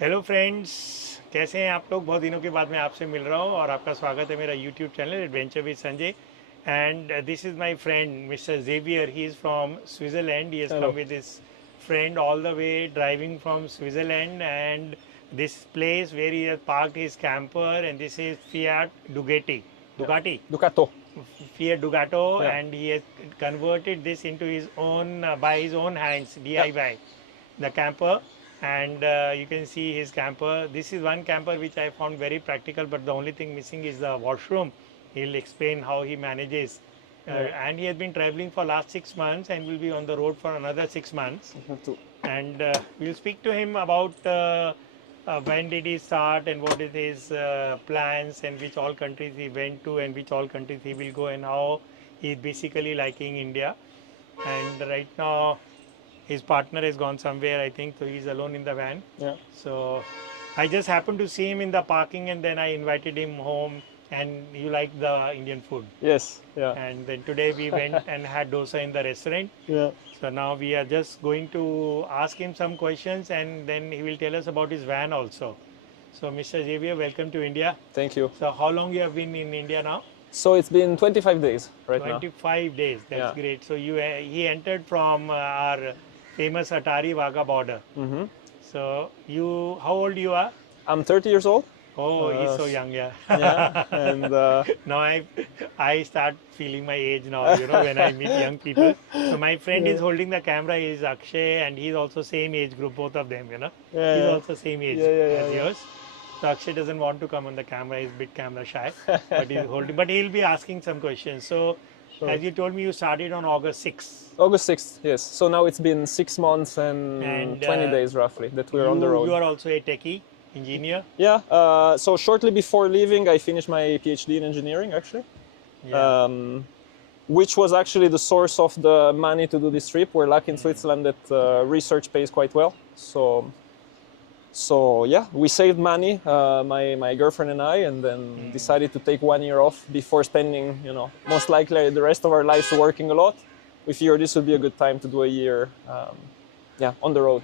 Hello friends, कैसे हैं आप लोग? बहुत दिनों के बाद मैं आपसे मिल रहा हूँ और आपका स्वागत है मेरा YouTube channel adventure with Sanjay. And this is my friend mister Xavier. He is from Switzerland. He has come Hello. With his friend all the way driving from Switzerland, and this place where he has parked his camper, and this is Fiat Ducati. Yeah. Ducati. Ducato. Fiat Ducato, Yeah. and he has converted this into his own by his own hands, Yeah. DIY, the camper. And you can see his camper. This is one camper which I found very practical, but the only thing missing is the washroom. He'll explain how he manages. Yeah. And he has been traveling for last 6 months and will be on the road for another 6 months. Too. And we'll speak to him about when did he start and what is his plans, and which all countries he went to and which all countries he will go, and how he's basically liking India. And right now his partner has gone somewhere, I think, so he's alone in the van. Yeah. So I just happened to see him in the parking, and then I invited him home. And you like the Indian food. Yes. Yeah. And then today we went and had dosa in the restaurant. Yeah. So now we are just going to ask him some questions, and then he will tell us about his van also. So Mr. Xavier, welcome to India. Thank you. So how long you have been in India now? So it's been 25 days right now. 25 days. That's Yeah. great. So he entered from our famous Atari Wagah border. Mm-hmm. So how old you are? I'm 30 years old. Oh, he's so young, yeah. Yeah. And Now I start feeling my age now, when I meet young people. So my friend is holding the camera, is Akshay, and he's also same age group, both of them, Yeah, He's yeah. also same age as yours. So Akshay doesn't want to come on the camera, he's a bit camera shy, but he's holding, but he'll be asking some questions. So Sure. as you told me, you started on August 6th. August 6th, yes. So now it's been 6 months and, And 20 days roughly that we're on the road. You are also a techie engineer. Yeah. So shortly before leaving, I finished my PhD in engineering actually. Yeah. Which was actually the source of the money to do this trip. We're lucky in Switzerland that research pays quite well. So yeah, we saved money, my girlfriend and I, and then decided to take 1 year off before spending, most likely the rest of our lives working a lot. We figured this would be a good time to do a year, on the road.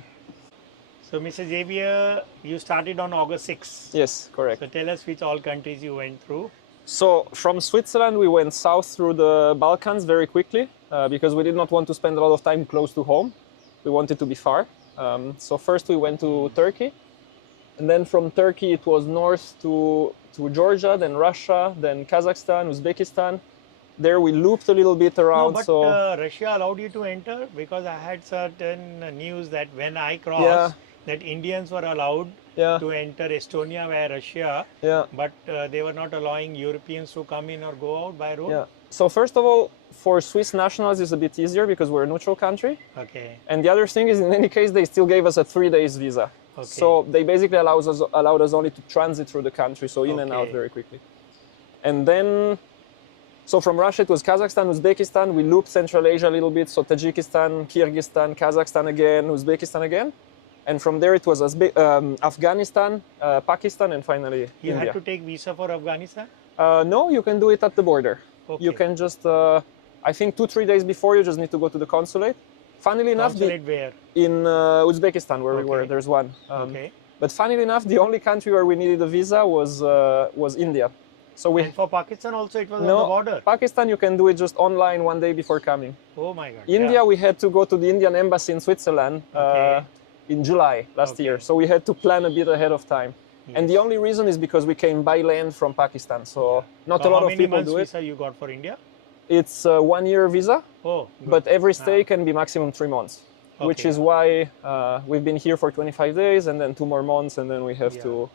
So Mr. Xavier, you started on August 6th. Yes, correct. So tell us which all countries you went through. So from Switzerland, we went south through the Balkans very quickly because we did not want to spend a lot of time close to home. We wanted to be far. So first we went to Turkey, and then from Turkey it was north to Georgia, then Russia, then Kazakhstan, Uzbekistan. There we looped a little bit around. No, but Russia allowed you to enter, because I had certain news that when I crossed, that Indians were allowed to enter Estonia via Russia, but they were not allowing Europeans to come in or go out by road. Yeah. So first of all, for Swiss nationals it's a bit easier because we're a neutral country. Okay. And the other thing is, in any case, they still gave us a 3 days visa. Okay. So they basically allowed us only to transit through the country, so in and out very quickly. And then, so from Russia it was Kazakhstan, Uzbekistan. We looped Central Asia a little bit, so Tajikistan, Kyrgyzstan, Kazakhstan again, Uzbekistan again. And from there it was Afghanistan, Pakistan, and finally You India. had to take visa for Afghanistan? No, you can do it at the border. Okay. You can just, I think 2-3 days before, you just need to go to the consulate. Funnily enough, Consulate where? in Uzbekistan, where we were, there's one. Okay. But funnily enough, the only country where we needed a visa was India. So And for Pakistan also it was on the no, border? Pakistan you can do it just online 1 day before coming. Oh my God. India, we had to go to the Indian embassy in Switzerland in July last year. So we had to plan a bit ahead of time. And the only reason is because we came by land from Pakistan. So not a lot of people do it. How many months visa you got for India? It's a 1 year visa, Oh, good. but every stay can be maximum 3 months, which is why we've been here for 25 days and then 2 more months, and then we have to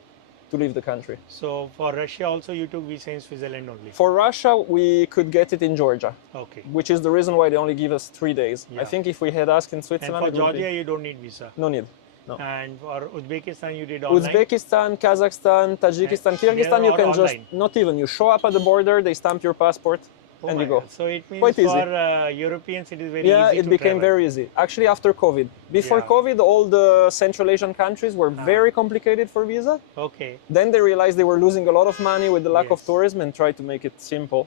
leave the country. So for Russia also you took visa in Switzerland only? For Russia, we could get it in Georgia, Okay. which is the reason why they only give us 3 days. Yeah. I think if we had asked in And Switzerland, for it would Georgia be... you don't need visa? No need. No. And for Uzbekistan you did online? Uzbekistan, Kazakhstan, Tajikistan, And Kyrgyzstan, they you are can just, online? not even, you show up at the border, they stamp your passport, Oh and my you go. God. So it means Quite easy. for Europeans it is very Yeah, easy it to became travel. very easy. Actually, after COVID. Before Yeah. COVID, all the Central Asian countries were very complicated for visa. Okay. Then they realized they were losing a lot of money with the lack of Yes. tourism and tried to make it simple.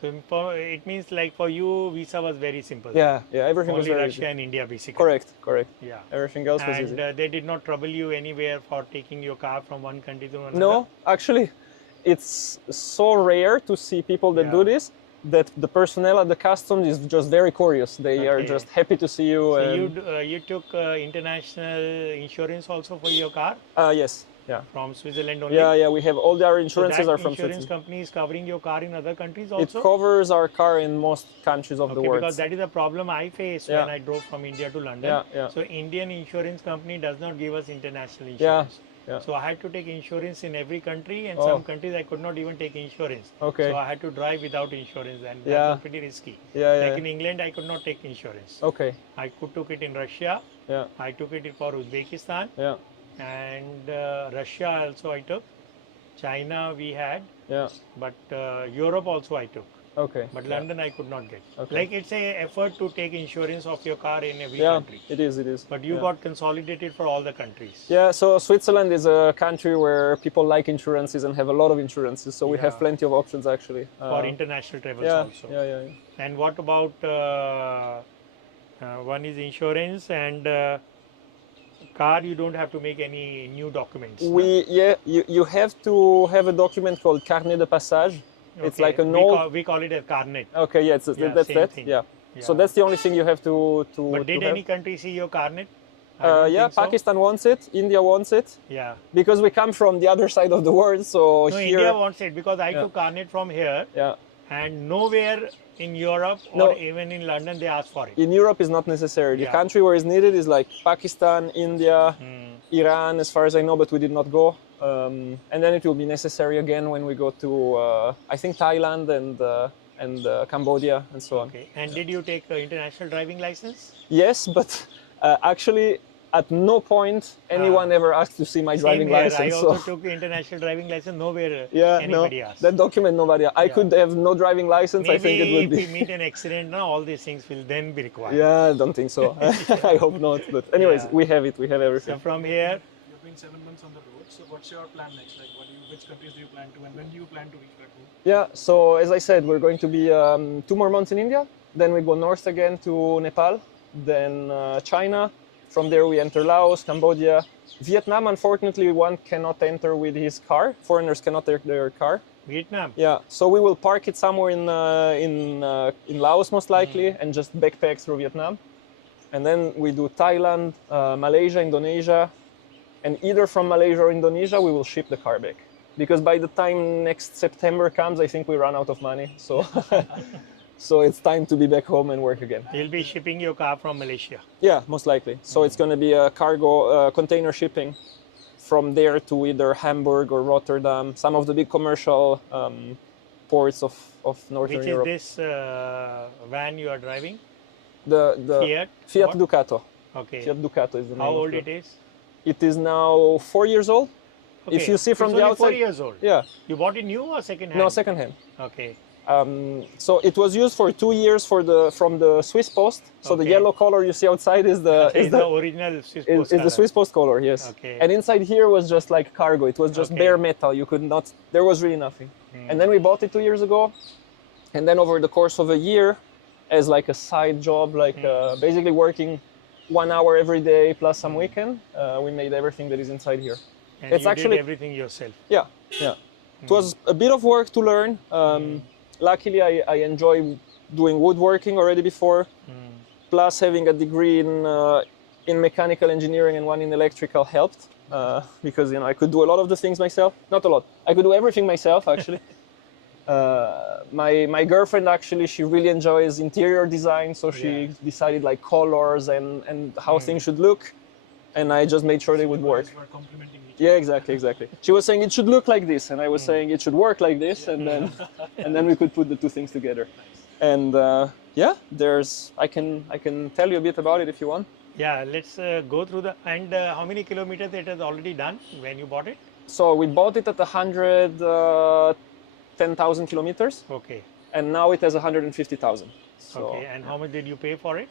So it means like for you, visa was very simple. Yeah, everything was Only very Russia easy. and India basically. Correct. Yeah. Everything else was And easy. they did not trouble you anywhere for taking your car from one country to another? No, actually, it's so rare to see people that do Yeah. this that the personnel at the customs is just very curious. They are Okay. just happy to see you. So And you took international insurance also for your car yes, yeah, from Switzerland only? yeah. We have all our So insurances that are from insurance Switzerland. company is covering your car in other countries It also? covers our car in most countries of the Okay, world. because that is a problem I face Yeah. when I drove from India to London. Yeah. So Indian insurance company does not give us international Yeah, insurance. yeah. So I had to take insurance in every country, and Oh. some countries I could not even take insurance. Okay. So I had to drive without insurance, and that Yeah. was pretty risky. Yeah. Like in England, I could not take insurance. Okay. I took it in Russia. Yeah. I took it for Uzbekistan, Yeah. and Russia also I took. China we had, Yeah. but Europe also I took. Okay. But yeah. London I could not get. Okay. Like it's a effort to take insurance of your car in every Yeah, country. it is. But you yeah. got consolidated for all the countries. Yeah, so Switzerland is a country where people like insurances and have a lot of insurances, so we have Yeah. plenty of options actually. For international travels yeah, also. yeah. And what about one is insurance and car? You don't have to make any new documents. No? You have to have a document called carnet de passage. It's Okay. like an we old. we call it a carnet. Okay, yeah, that's same that. thing. Yeah. So Yeah. that's the only thing you have to But did to have. any country see your carnet? I don't Yeah, think so. Pakistan wants it, India wants it, Yeah. because we come from the other side of the world. So No, here, India wants it because I Yeah. took carnet from here, yeah, and nowhere in Europe or No. even in London they ask for it. in Europe is not necessary. The Yeah. country where it's needed is like Pakistan, India, Hmm. Iran, as far as I know, but we did not go. And then it will be necessary again when we go to, I think, Thailand and Cambodia and so on. Okay. And did you take international driving license? Yes, but actually, at no point anyone ever asked to see my driving Same here. license. I also so took international driving license. Nowhere yeah, anybody no, asked. that document nobody. I could have no driving license. Maybe I think it would if be. we meet an accident, now all these things will then be required. Yeah, I don't think so. I hope not. But anyways, Yeah. we have it. We have everything. So from here, You've been 7 months on the road. So what's your plan next? Like, which countries do you plan to, and when do you plan to reach back home? Yeah, so as I said, we're going to be 2 more months in India. Then we go north again to Nepal, then China. From there we enter Laos, Cambodia. Vietnam, unfortunately, one cannot enter with his car. Foreigners cannot enter their car. Vietnam. Yeah, so we will park it somewhere in Laos most likely and just backpack through Vietnam. And then we do Thailand, Malaysia, Indonesia. And either from Malaysia or Indonesia, we will ship the car back. Because by the time next September comes, I think we run out of money. So, so it's time to be back home and work again. You'll be shipping your car from Malaysia. Yeah, most likely. So it's going to be a cargo container shipping from there to either Hamburg or Rotterdam, some of the big commercial ports of Northern Which Europe. is this van you are driving? The Fiat? Fiat Ducato. Okay. Fiat Ducato is the name. How of old the- it is? It is now 4 years old. If Okay. you see from It's the only outside, 4 years old. yeah, You bought it new or second hand? no, second hand. Okay. So it was used for 2 years from the Swiss Post. So the Okay. yellow color you see outside is the It's the original Swiss is Post the color. Swiss Post color, yes. Okay. And inside here was just like cargo. It was just Okay. bare metal. You could not. There was really nothing. And then we bought it 2 years ago, and then over the course of a year, as like a side job, like basically working 1 hour every day plus some weekend, we made everything that is inside here. And It's you actually- did everything yourself. Yeah. It was a bit of work to learn. Luckily, I enjoy doing woodworking already before. Plus, having a degree in mechanical engineering and one in electrical helped because I could do a lot of the things myself. Not a lot. I could do everything myself actually. My girlfriend actually, she really enjoys interior design, so she decided like colors and how things should look, and I just made sure they would work. You are complementing each Yeah, exactly. She was saying it should look like this, and I was saying it should work like this, and then we could put the two things together. And I can tell you a bit about it if you want. Yeah, let's go through the, and how many kilometers it has already done when you bought it? So we bought it at 110,000 kilometers, Okay. and now it has 150,000. So Okay, and how much did you pay for it?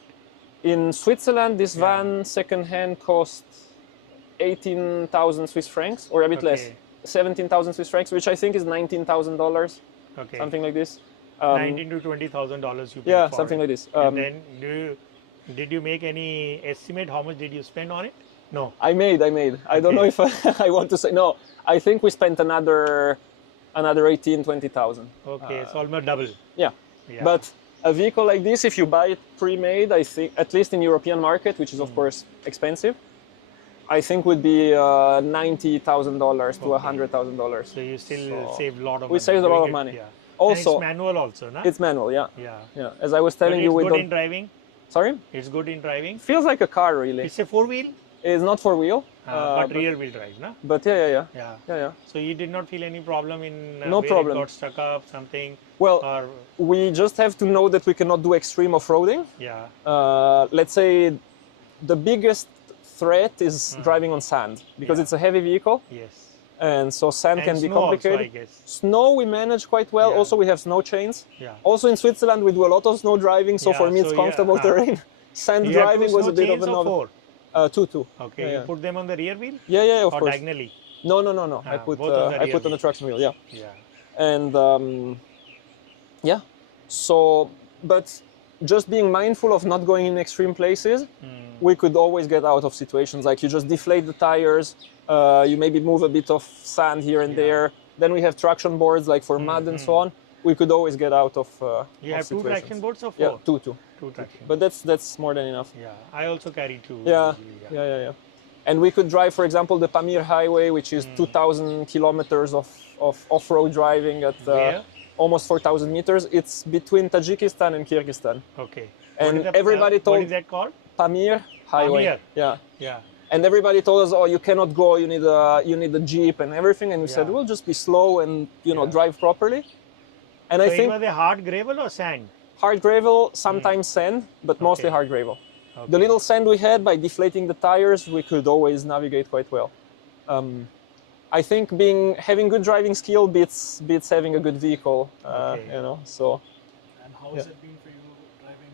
in Switzerland, this van second-hand cost 18,000 Swiss francs, or a bit less, Okay. 17,000 Swiss francs, which I think is $19,000, Okay. something like this. $19,000 to $20,000 you paid Yeah, for something it. like this. And then did you make any estimate how much did you spend on it? No. I made. I don't know if I want to say no. I think we spent another 18, 20,000. Okay, it's almost double. Yeah. Yeah. But a vehicle like this, if you buy it pre-made, I think, at least in European market, which is of course expensive, I think would be $90,000 to $100,000. So you still save a lot of money. We saved a lot of money. Yeah. Also, and it's manual also, no? it's manual, yeah. Yeah. As I was But telling it's you, we good don't. in driving? Sorry? It's good in driving? Feels like a car, really. It's a four-wheel? It's not four-wheel. But rear-wheel drive, no? But yeah. So you did not feel any problem in No where problem. it got stuck up, something? Well, Or, we just have to know that we cannot do extreme off-roading. yeah. Let's say the biggest threat is driving on sand because it's a heavy vehicle, Yes. and so sand And can be snow also, complicated. I guess. Snow we manage quite well. Yeah. Also, we have snow chains. Yeah. Also in Switzerland, we do a lot of snow driving, so Yeah, for me it's so yeah, comfortable terrain. Sand You have driving two was a snow bit of chains or another. four? Two. Okay, Yeah, you yeah. put them on the rear wheel Yeah, of or course. diagonally? No. I both on the I rear put on the wheel. traction wheel. Yeah. Yeah. And yeah, so but just being mindful of not going in extreme places, we could always get out of situations like you just deflate the tires, you maybe move a bit of sand here and there. Then we have traction boards like for mud and so on. We could always get out of You of have two situations. traction boards or Yeah, four? two. Two traction. But that's more than enough. Yeah, I also carry two. Yeah, usually, yeah. And we could drive, for example, the Pamir Highway, which is 2,000 kilometers of off-road driving at Where? almost 4,000 meters. It's between Tajikistan and Kyrgyzstan. Okay. And What is everybody told what is that called? Pamir Highway. Pamir. Yeah. Yeah. And everybody told us, oh, you cannot go. You need a jeep and everything. And we said, Yeah. we'll just be slow and drive properly. And So I it think was a hard gravel or sand? hard gravel, sometimes sand, but mostly Okay. hard gravel. Okay. The little sand we had, by deflating the tires, we could always navigate quite well. I think having good driving skill beats having a good vehicle. Okay. So. And how has it been for you driving,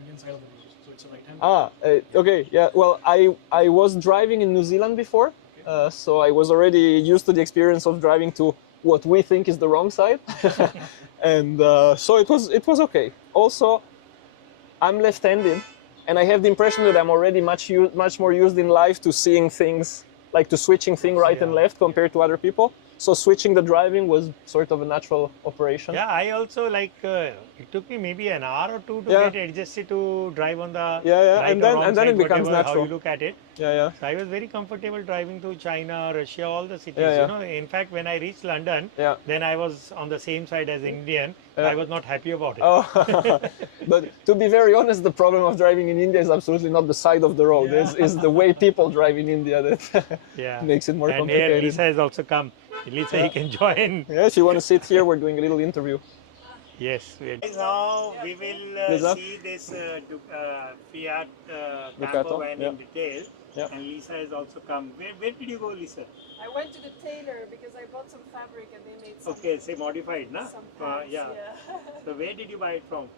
Indian side of the road? So it's a right-hand. Okay, yeah. Well, I was driving in New Zealand before, so I was already used to the experience of driving to what we think is the wrong side, and so it was okay. Also, I'm left-handed, and I have the impression that I'm already much more used in life to seeing things, like to switching thing right and left compared to other people. So switching the driving was sort of a natural operation. Yeah, I also it took me maybe an hour or two to Yeah. get adjusted to drive on the right and or then wrong and then side, it becomes whatever, natural. how you look at it. Yeah. So I was very comfortable driving to China, Russia, all the cities. Yeah. In fact, when I reached London, Yeah. then I was on the same side as Indian. Yeah. I was not happy about it. Oh, but to be very honest, the problem of driving in India is absolutely not the side of the road. It's the way people drive in India that Yeah. makes it more and complicated. here Lisa has also come. Lisa, you can join. Yeah, if you want to sit here, we're doing a little interview. Yes. Now we will Lisa? see this Fiat Ducato, camper van yeah. in detail. Yeah. And Lisa has also come. Where did you go, Lisa? I went to the tailor because I bought some fabric and they made some, Okay, say modified, na? some pants. Yeah. So where did you buy it from?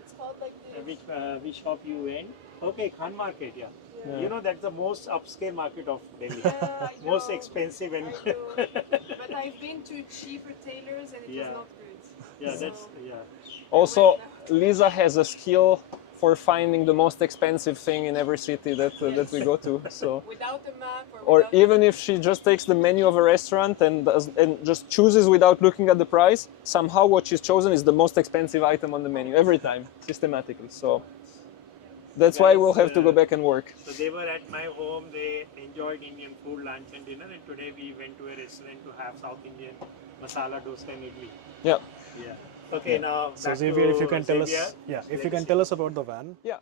It's called like this. Which shop you went? Okay, Khan Market, yeah. Yeah. You know that's the most upscale market of Delhi. Yeah, I Most know, expensive and I know. But I've been to cheaper tailors and it Yeah. was not good. yeah, So, that's yeah. Also, Lisa has a skill for finding the most expensive thing in every city that we go to. So, without a map or without even if she just takes the menu of a restaurant and just chooses without looking at the price, somehow what she's chosen is the most expensive item on the menu every time, systematically. So that's why we'll have to go back and work. So they were at my home. They enjoyed Indian food, lunch and dinner. And today we went to a restaurant to have South Indian masala dosa and idli. Yeah. Yeah. Okay, now So back Xavier, to if you can tell Xavier. us, if you Let's can tell us about the van. Yeah.